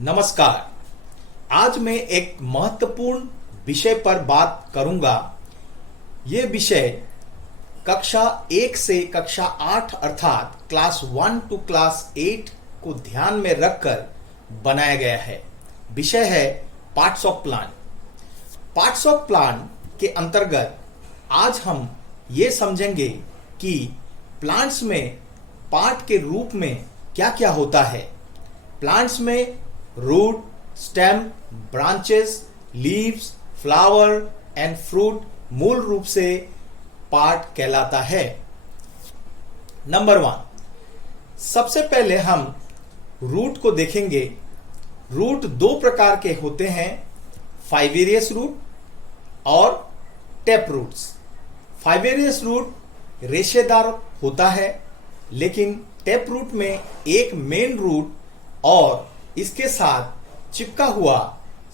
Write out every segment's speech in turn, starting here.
नमस्कार। आज मैं एक महत्वपूर्ण विषय पर बात करूंगा। ये विषय कक्षा 1 से कक्षा 8 अर्थात क्लास 1 टू क्लास 8 को ध्यान में रखकर बनाया गया है। विषय है parts of plant. Parts of plant के अंतर्गत आज हम ये समझेंगे कि प्लांट्स में पार्ट के रूप में क्या क्या होता है। प्लांट्स में root, stem, branches, leaves, flower and fruit मूल रूप से पार्ट कहलाता है। नंबर 1, सबसे पहले हम रूट को देखेंगे। रूट दो प्रकार के होते हैं, फाइवेरियस रूट और टैप रूट्स। फाइवेरियस रूट रेशेदार होता है, लेकिन टैप रूट में एक मेन रूट और इसके साथ चिपका हुआ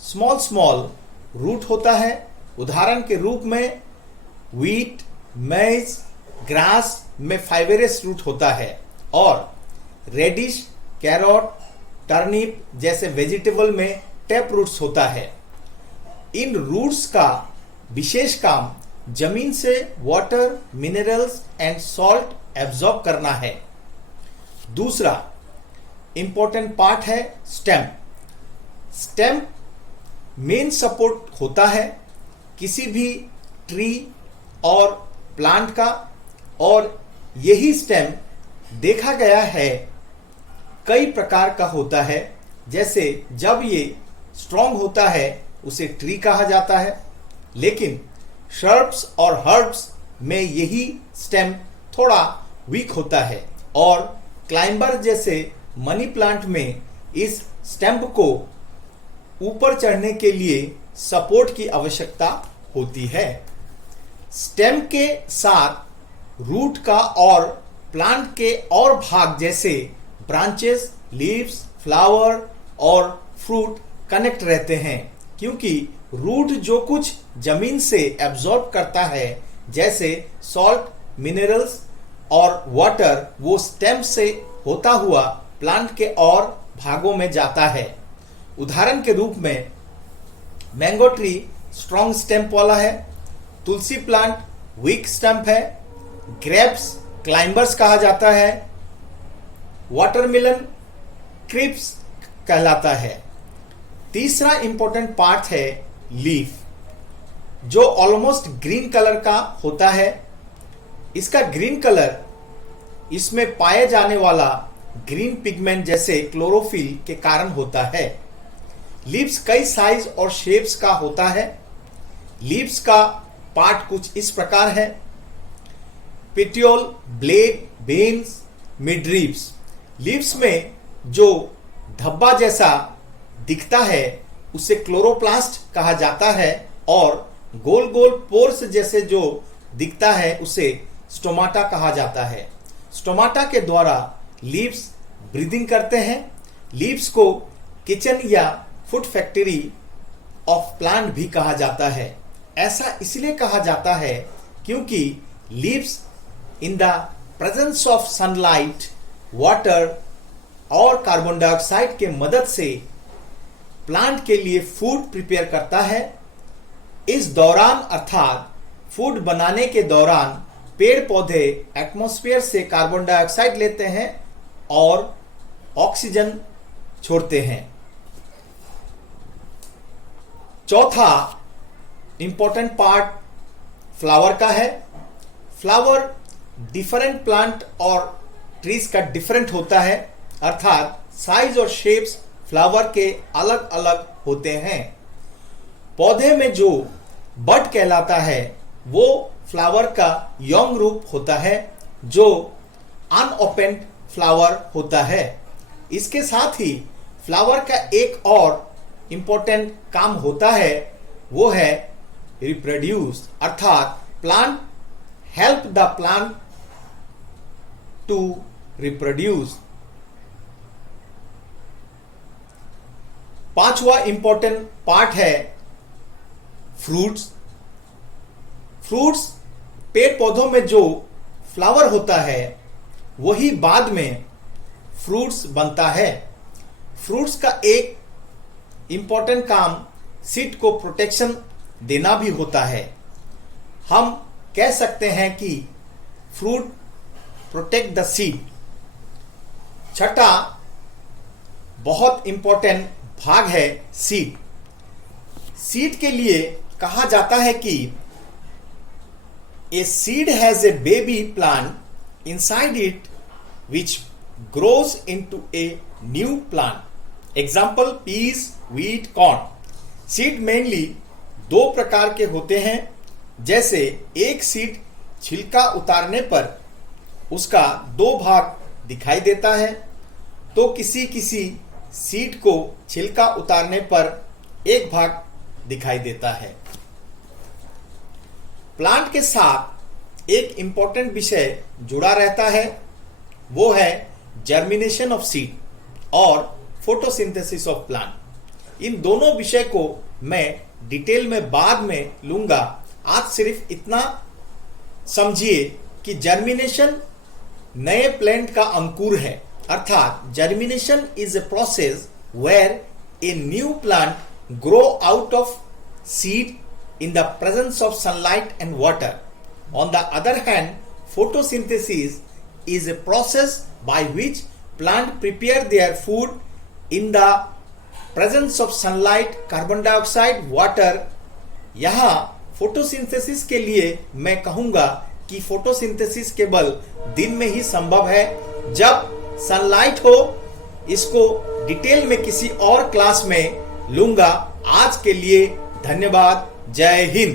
स्मॉल रूट होता है। उदाहरण के रूप में व्हीट, मेज, ग्रास में फाइवेरियस रूट होता है और रेडिश, कैरोट, टर्निप जैसे वेजिटेबल में टैप रूट्स होता है। इन रूट्स का विशेष काम जमीन से water, minerals and salt absorb करना है। दूसरा इंपॉर्टेंट पार्ट है स्टेम। स्टेम मेन सपोर्ट होता है किसी भी ट्री और प्लांट का, और यही स्टेम देखा गया है कई प्रकार का होता है। जैसे जब ये स्ट्रॉन्ग होता है उसे ट्री कहा जाता है, लेकिन श्रब्स और हर्ब्स में यही स्टेम थोड़ा वीक होता है, और क्लाइंबर जैसे मनी प्लांट में इस स्टेम को ऊपर चढ़ने के लिए सपोर्ट की आवश्यकता होती है। स्टेम के साथ रूट का और प्लांट के और भाग जैसे ब्रांचेस, लीव्स, फ्लावर और फ्रूट कनेक्ट रहते हैं, क्योंकि रूट जो कुछ जमीन से एब्जॉर्ब करता है जैसे सॉल्ट, मिनरल्स और वाटर, वो स्टेम से होता हुआ प्लांट के और भागों में जाता है। उदाहरण के रूप में मैंगो ट्री स्ट्रॉन्ग स्टेम वाला है, तुलसी प्लांट वीक स्टेम्प है, ग्रेप्स क्लाइंबर्स कहा जाता है, वाटरमेलन क्रीप्स कहलाता है। तीसरा इंपॉर्टेंट पार्ट है लीफ, जो ऑलमोस्ट ग्रीन कलर का होता है। इसका ग्रीन कलर इसमें पाए जाने वाला ग्रीन पिगमेंट जैसे क्लोरोफिल के कारण होता है। लीव्स कई साइज और शेप्स का होता है। लीव्स का पार्ट कुछ इस प्रकार है: पेटियोल, ब्लेड, बेन्स, मिडरीव्स। लीव्स में जो धब्बा जैसा दिखता है उसे क्लोरोप्लास्ट कहा जाता है, और गोल गोल पोर्स जैसे जो दिखता है उसे स्टोमाटा कहा जाता है। स्टोमाटा के द्वारा लीव्स ब्रीदिंग करते हैं। लीव्स को किचन या फूड फैक्ट्री ऑफ प्लांट भी कहा जाता है। ऐसा इसलिए कहा जाता है क्योंकि leaves in the presence of sunlight, water और कार्बन डाइऑक्साइड के मदद से प्लांट के लिए फूड प्रिपेयर करता है। इस दौरान अर्थात फूड बनाने के दौरान पेड़ पौधे एटमॉस्फेयर से कार्बन डाइऑक्साइड लेते हैं और ऑक्सीजन छोड़ते हैं। चौथा इंपॉर्टेंट पार्ट फ्लावर का है। फ्लावर डिफरेंट प्लांट और ट्रीज का डिफरेंट होता है, अर्थात साइज और शेप्स फ्लावर के अलग अलग होते हैं। पौधे में जो बड कहलाता है वो फ्लावर का यंग रूप होता है, जो अनओपेंड फ्लावर होता है। इसके साथ ही फ्लावर का एक और इंपॉर्टेंट काम होता है, वो है रिप्रोड्यूस, अर्थात plant help the plant to reproduce. पांचवा इंपॉर्टेंट पार्ट है फ्रूट्स। फ्रूट्स पेड़ पौधों में जो फ्लावर होता है वही बाद में फ्रूट्स बनता है। फ्रूट्स का एक इंपॉर्टेंट काम सीड को प्रोटेक्शन देना भी होता है। हम कह सकते हैं कि फ्रूट प्रोटेक्ट द सीड। छठा बहुत इंपॉर्टेंट भाग है सीड। सीड के लिए कहा जाता है कि a seed has a baby plant inside it which grows into a new plant. Example peas, wheat, corn. Seed mainly दो प्रकार के होते हैं। जैसे एक सीड छिलका उतारने पर उसका दो भाग दिखाई देता है, तो किसी किसी सीड को छिलका उतारने पर एक भाग दिखाई देता है। प्लांट के साथ एक इंपॉर्टेंट विषय जुड़ा रहता है, वो है जर्मिनेशन ऑफ सीड और फोटोसिंथेसिस ऑफ प्लांट। इन दोनों विषय को मैं डिटेल में बाद में लूंगा। आज सिर्फ इतना समझिए कि जर्मिनेशन नए प्लांट का अंकुर है, अर्थात germination is a process where a new plant grow out of seed in the presence of sunlight and water. On the other hand, photosynthesis is a process by which plants prepare their food in the presence of sunlight, carbon dioxide, water. यहाँ photosynthesis के लिए मैं कहूँगा कि photosynthesis केवल दिन में ही संभव है जब सनलाइट हो। इसको डिटेल में किसी और क्लास में लूंगा। आज के लिए धन्यवाद। जय हिंद।